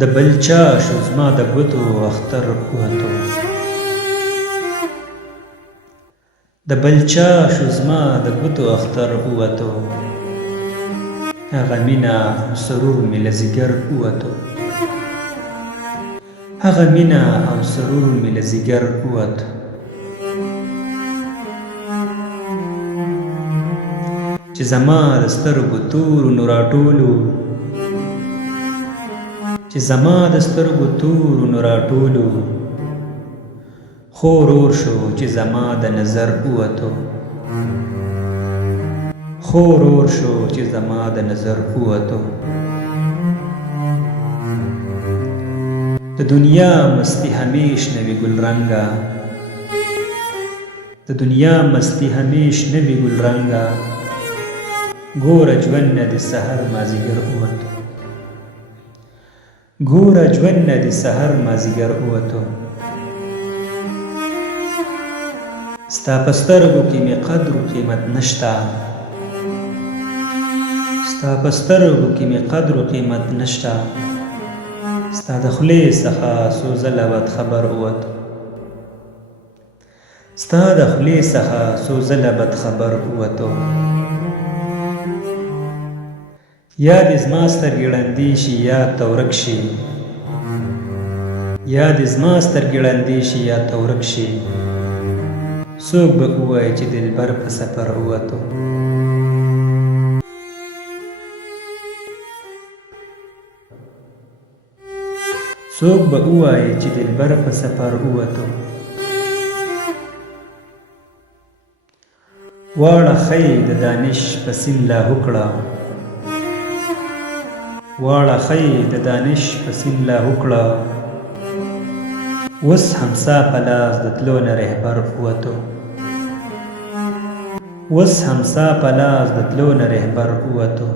د بل چا شو زما د ګوتو اختر ووتو د بل چا شو زما د ګوتو اختر ووتو هغه مینه او سرور مې له ځیګر ووتو هغه مینه او سرور مې له ځیګر ووتو چې زما د سترګو تورونو راټولو چې زما د سترګو تورونو راټولو خور اور شو چې زما د نظر ووتو خور اور شو چې زما د نظر ووتو د دنیا مستی همیش نوی ګل رنګه د دنیا مستی همیش نوی ګل رنګه ګوره ژوند نه د سحر مازدیګر ووتو ګوره ژوند نه د سحر مازدیګر ووتو ستا په سترګو کې مې قدر و قیمت نشته ستا په سترګو کې مې قدر و قیمت نشته ستا د خولې څخه څو ځله بد خبر ووتو ستا د خولې څخه څو ځله بد خبر ووتو یا دې زما سترګې ړندې شي یا ته ورک شي یا دې زما سترګې ړندې شي یا ته ورک شي څوک به ووایي چې دلبر په سفر ووتو څوک به ووایي چې دلبر په سفر ووتو واړه خی د دانش په سیند لاهو کړه واړه خی د دانش په سیند لاهو کړه اوس همسا په لاس د تلو نه رهبر ووتو اوس همسا په لاس د تلو نه رهبر ووتو